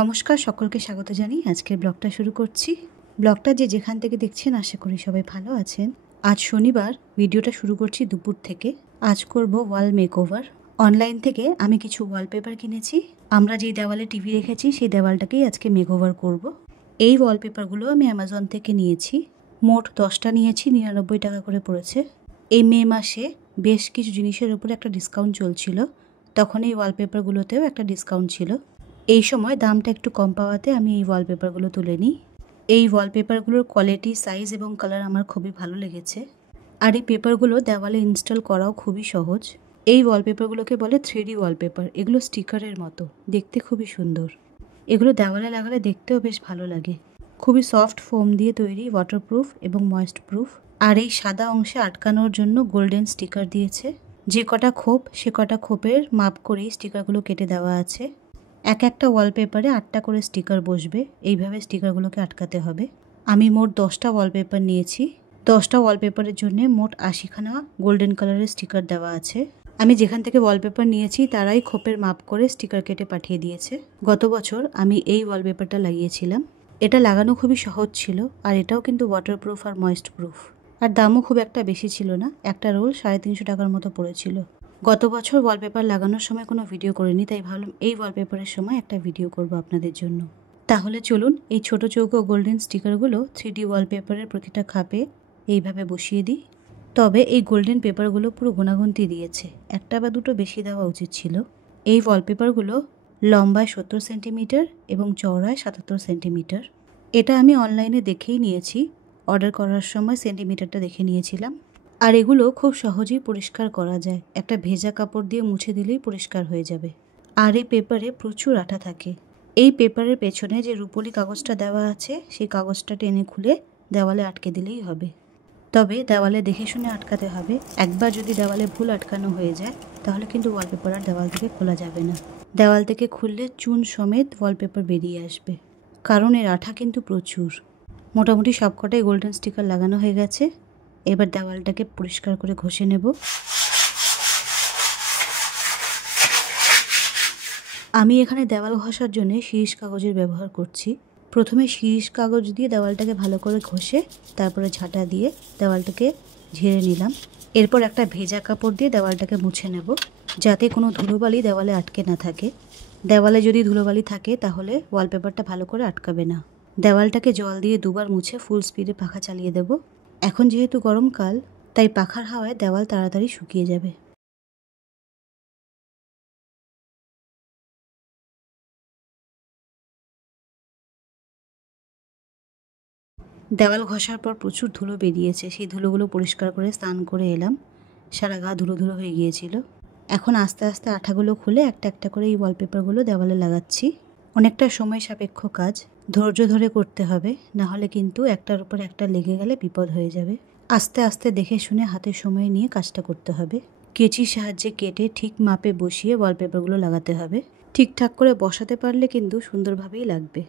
নমস্কার, সকলকে স্বাগত জানিয়ে আজকের ব্লগটা শুরু করছি। ব্লগটা যেখান থেকে দেখছেন আশা করি সবাই ভালো আছেন। আজ শনিবার, ভিডিওটা শুরু করছি দুপুর থেকে। আজ করব ওয়াল মেকওভার। অনলাইন থেকে আমি কিছু ওয়ালপেপার কিনেছি। আমরা যেই দেওয়ালে টিভি রেখেছি সেই দেওয়ালটাকেই আজকে মেকওভার করব। এই ওয়ালপেপারগুলো আমি অ্যামাজন থেকে নিয়েছি। মোট 10টা নিয়েছি, 99 টাকা করে পড়েছে। এই মে মাসে বেশ কিছু জিনিসের উপরে একটা ডিসকাউন্ট চলছিল, তখন এই ওয়ালপেপারগুলোতেও একটা ডিসকাউন্ট ছিল। এই সময় দামটা একটু কম পাওয়াতে আমি এই ওয়ালপেপারগুলো তুলে নিই। এই ওয়ালপেপারগুলোর কোয়ালিটি, সাইজ এবং কালার আমার খুবই ভালো লেগেছে। আর এই পেপারগুলো দেওয়ালে ইনস্টল করাও খুবই সহজ। এই ওয়ালপেপারগুলোকে বলে 3D ওয়ালপেপার। এগুলো স্টিকারের মতো, দেখতে খুবই সুন্দর। এগুলো দেওয়ালে লাগালে দেখতেও বেশ ভালো লাগে। খুবই সফট ফোম দিয়ে তৈরি, ওয়াটারপ্রুফ এবং ময়েস্ট প্রুফ। আর এই সাদা অংশে আটকানোর জন্য গোল্ডেন স্টিকার দিয়েছে। যে কটা খোপ, সে কটা খোপের মাপ করেই স্টিকারগুলো কেটে দেওয়া আছে। একটা ওয়ালপেপারে 8টা করে স্টিকার বসবে, এইভাবে স্টিকারগুলোকে আটকাতে হবে। আমি মোট 10টা ওয়ালপেপার নিয়েছি। 10টা ওয়ালপেপারের জন্য মোট 80খানা গোল্ডেন কালারের স্টিকার দেওয়া আছে। আমি যেখান থেকে ওয়ালপেপার নিয়েছি তারাই খোপের মাপ করে স্টিকার কেটে পাঠিয়ে দিয়েছে। গত বছর আমি এই ওয়ালপেপারটা লাগিয়েছিলাম। এটা লাগানো খুবই সহজ ছিল, আর এটাও কিন্তু ওয়াটারপ্রুফ আর ময়েস্ট প্রুফ। আর দামও খুব একটা বেশি ছিল না, একটা রোল 350 টাকার মতো পড়েছিল। গত বছর ওয়ালপেপার লাগানোর সময় কোনো ভিডিও করিনি, তাই ভাবলাম এই ওয়ালপেপারের সময় একটা ভিডিও করব আপনাদের জন্য। তাহলে চলুন এই ছোট চৌকো গোল্ডেন স্টিকারগুলো 3D ওয়ালপেপারের প্রতিটা খাপে এইভাবে বসিয়ে দিই। তবে এই গোল্ডেন পেপারগুলো পুরো গুণাগুন্তি দিয়েছে, একটা বা দুটো বেশি দেওয়া উচিত ছিল। এই ওয়ালপেপারগুলো লম্বায় 70 সেন্টিমিটার এবং চওড়ায় 77 সেন্টিমিটার। এটা আমি অনলাইনে দেখেই নিয়েছি। অর্ডার করার সময় সেন্টিমিটারটা দেখে নিয়েছিলাম। আর এগুলো খুব সহজেই পরিষ্কার করা যায়, একটা ভেজা কাপড় দিয়ে মুছে দিলেই পরিষ্কার হয়ে যাবে। আর এই পেপারে প্রচুর আঠা থাকে। এই পেপারের পেছনে যে রুপোলি কাগজটা দেওয়া আছে, সেই কাগজটা টেনে খুলে দেওয়ালে আটকে দিলেই হবে। তবে দেওয়ালে দেখে শুনে আটকাতে হবে। একবার যদি দেওয়ালে ভুল আটকানো হয়ে যায় তাহলে কিন্তু ওয়ালপেপার আর দেওয়াল থেকে খোলা যাবে না। দেওয়াল থেকে খুললে চুন সমেত ওয়ালপেপার বেরিয়ে আসবে, কারণ এর আঠা কিন্তু প্রচুর। মোটামুটি সবকটাই গোল্ডেন স্টিকার লাগানো হয়ে গেছে। এবার দেওয়ালটাকে পরিষ্কার করে ঘষে নেব। আমি এখানে দেওয়াল ঘষার জন্য শিরিষ কাগজের ব্যবহার করছি। প্রথমে শিরিষ কাগজ দিয়ে দেওয়ালটাকে ভালো করে ঘষে তারপরে ঝাঁটা দিয়ে দেওয়ালটাকে ঝেড়ে নিলাম। এরপর একটা ভেজা কাপড় দিয়ে দেওয়ালটাকে মুছে নেব, যাতে কোনো ধুলোবালি দেওয়ালে আটকে না থাকে। দেওয়ালে যদি ধুলোবালি থাকে তাহলে ওয়ালপেপারটা ভালো করে আটকাবে না। দেওয়ালটাকে জল দিয়ে দুবার মুছে ফুল স্পিডে পাখা চালিয়ে দেব। এখন যেহেতু গরমকাল, তাই পাখার হাওয়ায় দেওয়াল তাড়াতাড়ি শুকিয়ে যাবে। দেওয়াল ঘষার পর প্রচুর ধুলো বেরিয়েছে, সেই ধুলোগুলো পরিষ্কার করে স্নান করে এলাম। সারা গা ধুলো ধুলো হয়ে গিয়েছিল। এখন আস্তে আস্তে আঠাগুলো খুলে একটা একটা করে এই ওয়ালপেপারগুলো দেওয়ালে লাগাচ্ছি। অনেকটা সময় সাপেক্ষ কাজ, ধৈর্য ধরে করতে হবে, না হলে কিন্তু একটার উপর একটা লেগে গেলে বিপদ হয়ে যাবে। আস্তে আস্তে দেখে শুনে হাতে সময় নিয়ে কাজটা করতে হবে। কেচির সাহায্যে কেটে ঠিক মাপে বসিয়ে ওয়ালপেপারগুলো লাগাতে হবে। ঠিকঠাক করে বসাতে পারলে কিন্তু সুন্দরভাবেই লাগবে।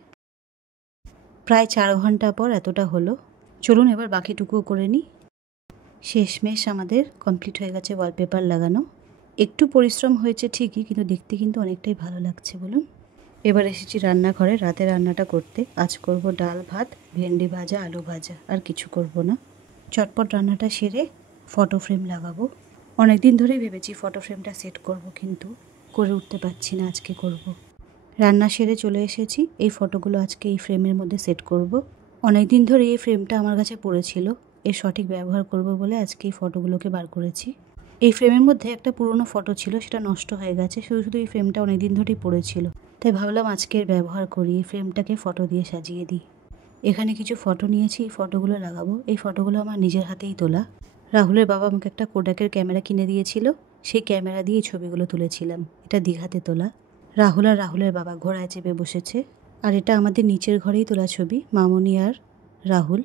প্রায় 4 ঘন্টা পর এতটা হলো। চলুন এবার বাকিটুকুও করে নিই। শেষমেশ আমাদের কমপ্লিট হয়ে গেছে ওয়ালপেপার লাগানো। একটু পরিশ্রম হয়েছে ঠিকই, কিন্তু দেখতে কিন্তু অনেকটাই ভালো লাগছে বলুন। এবার এসেছি রান্নাঘরে রাতে রান্নাটা করতে। আজ করব ডাল ভাত, ভেন্ডি ভাজা, আলু ভাজা, আর কিছু করব না। চটপট রান্নাটা সেরে ফটো ফ্রেম লাগাবো। অনেক দিন ধরেই ভেবেছি ফটো ফ্রেমটা সেট করব, কিন্তু করে উঠতে পারছি না। আজকে করব। রান্না সেরে চলে এসেছি। এই ফটোগুলো আজকে এই ফ্রেমের মধ্যে সেট করব। অনেক দিন ধরে এই ফ্রেমটা আমার কাছে পড়েছিল, এর সঠিক ব্যবহার করব বলে আজকে এই ফটোগুলোকে বার করেছি। এই ফ্রেমের মধ্যে একটা পুরনো ফটো ছিল, সেটা নষ্ট হয়ে গেছে। শুধু শুধু এই ফ্রেমটা অনেক দিন ধরেই পড়েছিল, তাই ভাবলাম আজকের ব্যবহার করি, এই ফ্রেমটাকে ফটো দিয়ে সাজিয়ে দিই। এখানে কিছু ফটো নিয়েছি, এই ফটোগুলো লাগাবো। এই ফটোগুলো আমার নিজের হাতেই তোলা। রাহুলের বাবা আমাকে একটা কোডাকের ক্যামেরা কিনে দিয়েছিল, সেই ক্যামেরা দিয়ে ছবিগুলো তুলেছিলাম। এটা দীঘাতে তোলা। রাহুল আর রাহুলের বাবা ঘোড়ায় চেপে বসেছে। আর এটা আমাদের নিচের ঘরেই তোলা ছবি, মামনি আর রাহুল।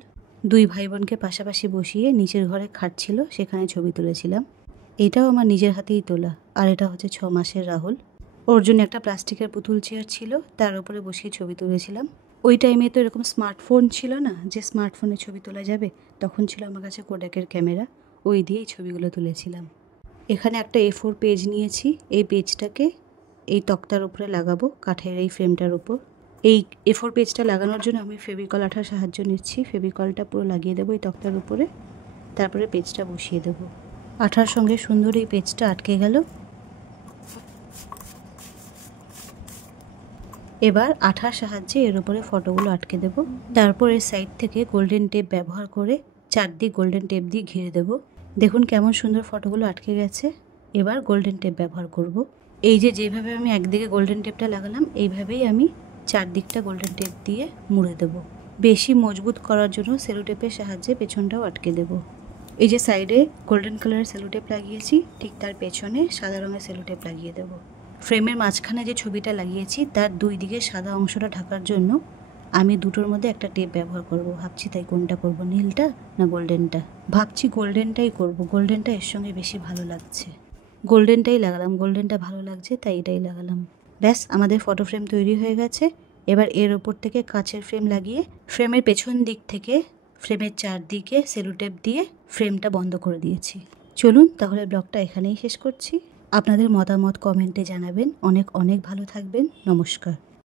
দুই ভাই বোনকে পাশাপাশি বসিয়ে নিচের ঘরে খাট ছিল, সেখানে ছবি তুলেছিলাম। এটাও আমার নিজের হাতেই তোলা। আর এটা হচ্ছে 6 মাসের রাহুল। ওর জন্য একটা প্লাস্টিকের পুতুল চেয়ার ছিল, তার উপরে বসিয়ে ছবি তুলেছিলাম। ওই টাইমে তো এরকম স্মার্টফোন ছিল না যে স্মার্টফোনে ছবি তোলা যাবে, তখন ছিল আমার কাছে কোডাকের ক্যামেরা, ওই দিয়েই ছবিগুলো তুলেছিলাম। এখানে একটা A4 পেজ নিয়েছি। এই পেজটাকে এই তক্তার উপরে লাগাবো, কাঠের এই ফ্রেমটার উপর। এই A4 পেজটা লাগানোর জন্য আমি ফেভিকল আঠার সাহায্য নিচ্ছি। ফেভিকলটা পুরো লাগিয়ে দেবো এই তক্তার উপরে, তারপরে পেজটা বসিয়ে দেবো। আঠার সঙ্গে সুন্দর এই পেজটা আটকে গেল। এবার আঠার সাহায্যে এর উপরে ফটোগুলো আটকে দেব। তারপর এর সাইড থেকে গোল্ডেন টেপ ব্যবহার করে চারদিক গোল্ডেন টেপ দিয়ে ঘিরে দেব। দেখুন কেমন সুন্দর ফটোগুলো আটকে গেছে। এবার গোল্ডেন টেপ ব্যবহার করব। এই যেভাবে আমি একদিকে গোল্ডেন টেপটা লাগালাম, এইভাবেই আমি চারদিকটা গোল্ডেন টেপ দিয়ে মুড়ে দেব। বেশি মজবুত করার জন্য সেলো টেপের সাহায্যে পেছনটাও আটকে দেব। এই যে সাইডে গোল্ডেন কালারের সেলো টেপ লাগিয়েছি, ঠিক তার পেছনে সাদা রঙের সেলো টেপ লাগিয়ে দেব। ফ্রেমের মাঝখানে যে ছবিটা লাগিয়েছি তার দুই দিকে সাদা অংশটা ঢাকার জন্য আমি দুটোর মধ্যে একটা টেপ ব্যবহার করব। ভাবছি তাই কোনটা করব, নীলটা না গোল্ডেনটা। ভাবছি গোল্ডেনটাই করব, গোল্ডেনটা এর সঙ্গে বেশি ভালো লাগছে। গোল্ডেনটাই লাগালাম, গোল্ডেনটা ভালো লাগছে তাই এটাই লাগালাম। ব্যাস, আমাদের ফটো ফ্রেম তৈরি হয়ে গেছে। এবার এর ওপর থেকে কাচের ফ্রেম লাগিয়ে ফ্রেমের পেছন দিক থেকে ফ্রেমের চারদিকে সেলো টেপ দিয়ে ফ্রেমটা বন্ধ করে দিয়েছি। চলুন তাহলে ব্লগটা এখানেই শেষ করছি। আপনাদের মতামত কমেন্টে জানাবেন। অনেক অনেক ভালো থাকবেন। নমস্কার।